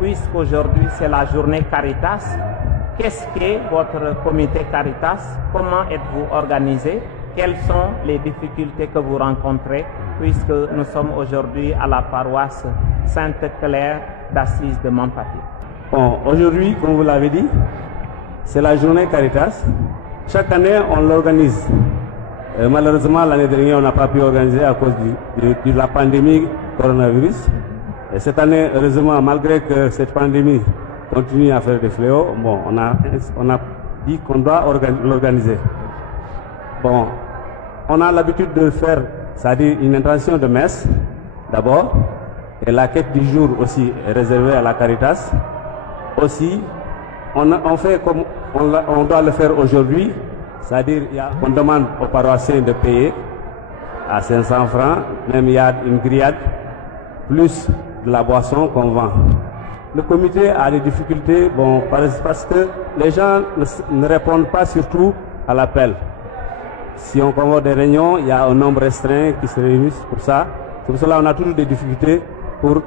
puisqu'aujourd'hui c'est la journée Caritas, qu'est-ce qu'est votre comité Caritas? Comment êtes-vous organisé? Quelles sont les difficultés que vous rencontrez puisque nous sommes aujourd'hui à la paroisse Sainte-Claire d'Assise de Mampatim? Bon, aujourd'hui, comme vous l'avez dit, c'est la journée Caritas. Chaque année, on l'organise. Malheureusement, l'année dernière, on n'a pas pu organiser à cause de la pandémie coronavirus. Et cette année, heureusement, malgré que cette pandémie continue à faire des fléaux, bon, on a dit qu'on doit l'organiser. Bon, on a l'habitude de faire, c'est-à-dire une intention de messe, d'abord, et la quête du jour aussi est réservée à la Caritas. Aussi, on fait comme on doit le faire aujourd'hui, c'est-à-dire on demande aux paroissiens de payer à 500 francs, même il y a une grillade, plus de la boisson qu'on vend. Le comité a des difficultés, bon, parce que les gens ne répondent pas surtout à l'appel. Si on convoque des réunions, il y a un nombre restreint qui se réunissent pour ça. C'est pour cela qu'on a toujours des difficultés pour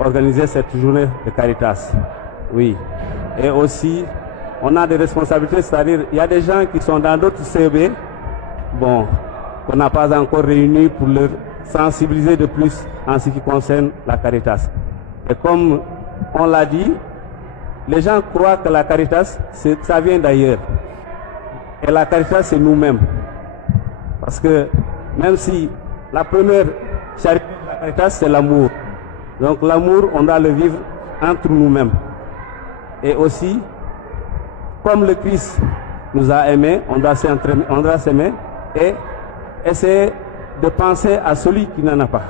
organiser cette journée de Caritas. Oui. Et aussi, on a des responsabilités, c'est-à-dire il y a des gens qui sont dans d'autres CEB, bon, qu'on n'a pas encore réunis pour leur sensibiliser de plus en ce qui concerne la Caritas. Et comme on l'a dit, les gens croient que la Caritas, ça vient d'ailleurs. Et la Caritas, c'est nous-mêmes. Parce que même si la première charité de la Caritas, c'est l'amour. Donc l'amour, on doit le vivre entre nous-mêmes. Et aussi, comme le Christ nous a aimés, on doit s'aimer et essayer de penser à celui qui n'en a pas.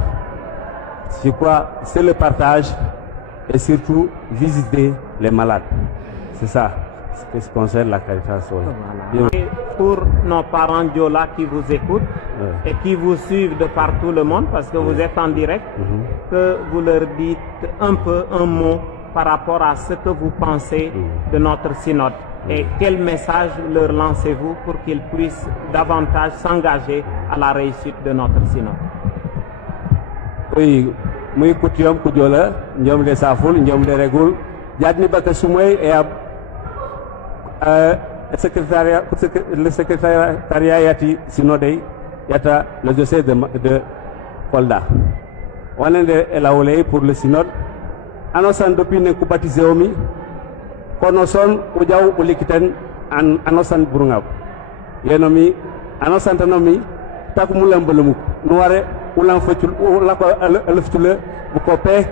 Je crois que c'est le partage et surtout visiter les malades. C'est ça, ce qui concerne la Caritas. Voilà. Et pour nos parents Diola qui vous écoutent et qui vous suivent de partout le monde, parce que vous êtes en direct, que vous leur dites un mot par rapport à ce que vous pensez de notre synode. Et quel message leur lancez-vous pour qu'ils puissent davantage s'engager à la réussite de notre synode? Oui, muy kutiyom kudiola, njom de saful, njom de regul, jadni baka sumay et le secrétariat yati synodei yata le diocèse de Kolda. Wanende elawole pour le synode. Anosan depuis ne kubatize omi, konoson ujaw ulikitan anosan burungab. Yenomi anosan tanomi takumulam belumuk. Nuare ulang fecul ulako eleftule bukope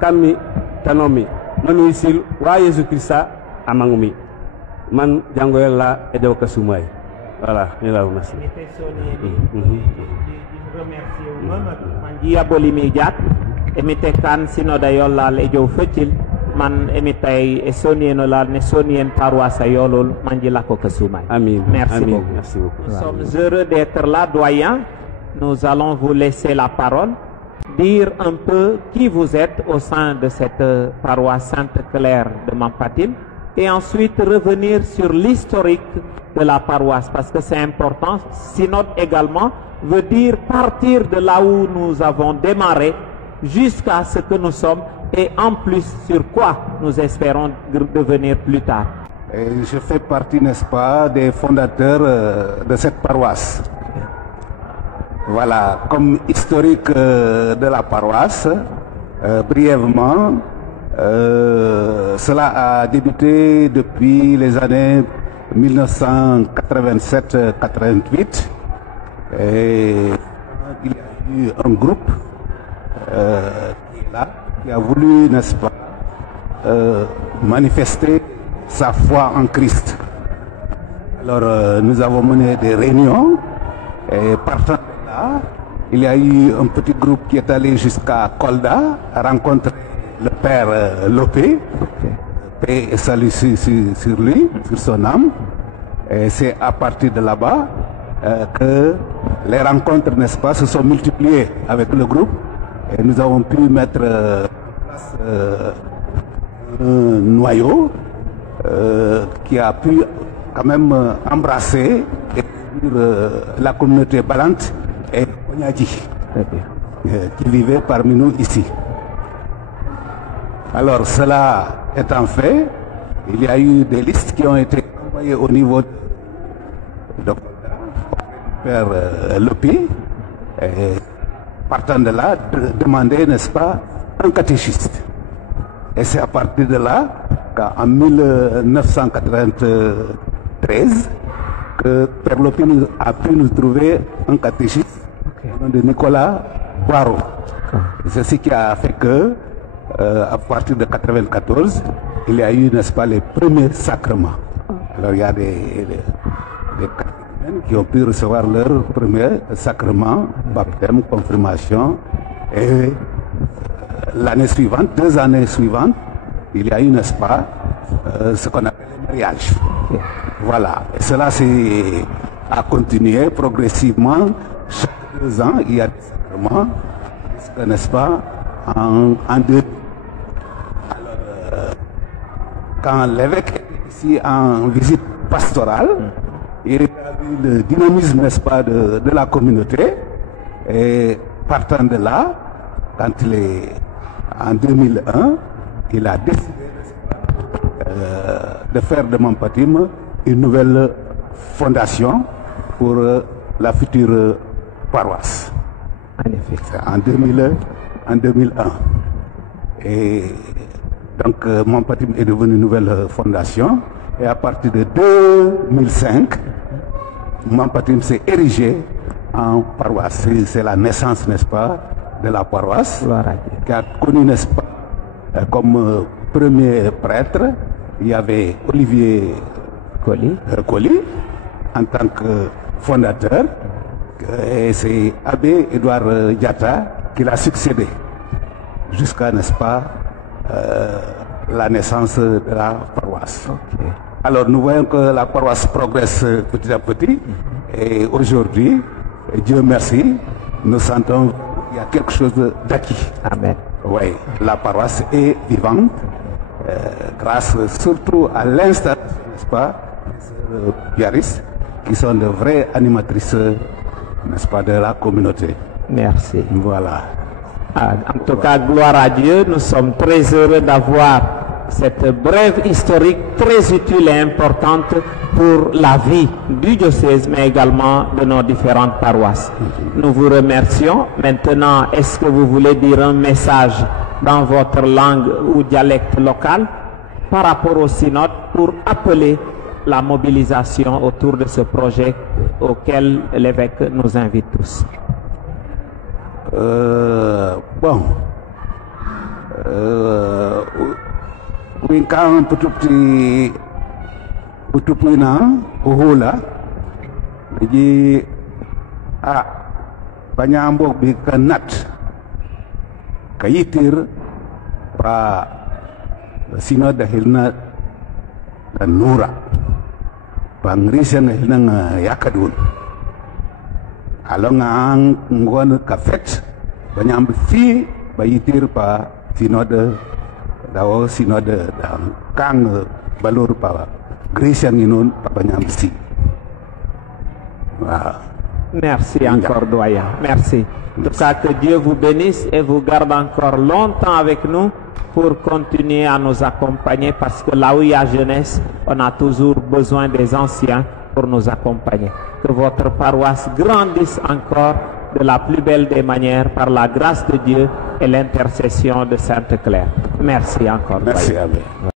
kami tanomi. Noni isil wa Yesus Krista amangumi. Man jangoyela edo kasumay. Voilà, il a merci. Manjia bolimi jat emite kan sinoda yolla lejo fecil man emitay e sonien la ne sonien paroisse yolol manjila ko kasumay. Amin. Merci Amin. beaucoup. Merci beaucoup. Nous sommes heureux d'être là, doyen. Nous allons vous laisser la parole, dire un peu qui vous êtes au sein de cette paroisse Sainte-Claire de Mampatim et ensuite revenir sur l'historique de la paroisse parce que c'est important. Synode également veut dire partir de là où nous avons démarré jusqu'à ce que nous sommes et en plus sur quoi nous espérons devenir plus tard. Et je fais partie, n'est-ce pas, des fondateurs de cette paroisse. Voilà, comme historique de la paroisse, brièvement, cela a débuté depuis les années 1987-88 et il y a eu un groupe qui a voulu, n'est-ce pas, manifester sa foi en Christ. Alors nous avons mené des réunions et partant de là, il y a eu un petit groupe qui est allé jusqu'à Kolda rencontrer le père Lopé, paix et salut sur lui, sur son âme. Et c'est à partir de là-bas que les rencontres, n'est-ce pas, se sont multipliées avec le groupe et nous avons pu mettre en place un noyau qui a pu quand même embrasser la communauté Balante et Konyadji qui vivait parmi nous ici. Alors, cela étant fait, il y a eu des listes qui ont été envoyées au niveau de Père Lopi, et partant de là, demander, n'est-ce pas, un catéchiste. Et c'est à partir de là qu'en 1993, que Père Lopi a pu nous trouver un catéchiste de Nicolas Poirot. C'est ce qui a fait que, à partir de 1994, il y a eu, n'est-ce pas, les premiers sacrements. Alors il y a des catéchumènes qui ont pu recevoir leur premier sacrement, baptême, confirmation, et l'année suivante, 2 années suivantes, il y a eu, n'est-ce pas, ce qu'on appelle le mariage. Voilà. Et cela a continué progressivement. Chaque 2 ans, il y a des sacrements, n'est-ce pas, en 2. Quand l'évêque était ici en visite pastorale, il a vu le dynamisme, n'est-ce pas, de la communauté. Et partant de là, quand il est en 2001, il a décidé de faire de Mampatim une nouvelle fondation pour la future paroisse. En effet. En 2001. Et donc, Mampatim est devenu une nouvelle fondation. Et à partir de 2005, Mampatim s'est érigé en paroisse. C'est la naissance, n'est-ce pas, de la paroisse, qui a connu, n'est-ce pas, comme premier prêtre, il y avait Olivier Colli en tant que fondateur, et c'est Abbé Edouard Diatta qui l'a succédé jusqu'à, n'est-ce pas, la naissance de la paroisse. Okay. Alors nous voyons que la paroisse progresse petit à petit, et aujourd'hui, Dieu merci, nous sentons qu'il y a quelque chose d'acquis. Amen. Oui, la paroisse est vivante, grâce surtout à l'installation, n'est-ce pas, des piaristes qui sont de vraies animatrices, n'est-ce pas, de la communauté. Merci. Voilà. En tout cas, gloire à Dieu, nous sommes très heureux d'avoir cette brève historique très utile et importante pour la vie du diocèse, mais également de nos différentes paroisses. Nous vous remercions. Maintenant, est-ce que vous voulez dire un message dans votre langue ou dialecte local par rapport au synode pour appeler la mobilisation autour de ce projet auquel l'évêque nous invite tous? Bon. Oui, quand petit uhula, jadi banyambok bi kanat kayitir pa sinod hilna dan nura pangrisan hilna yakadun along ngon kafet banyam fi bayitir pa sinod dawo sinod dan kang balur pa Christian inun pa banyam si. Merci encore, doyen. Merci. En tout cas, que Dieu vous bénisse et vous garde encore longtemps avec nous pour continuer à nous accompagner, parce que là où il y a jeunesse, on a toujours besoin des anciens pour nous accompagner. Que votre paroisse grandisse encore de la plus belle des manières par la grâce de Dieu et l'intercession de Sainte Claire. Merci encore. Merci, Abbé.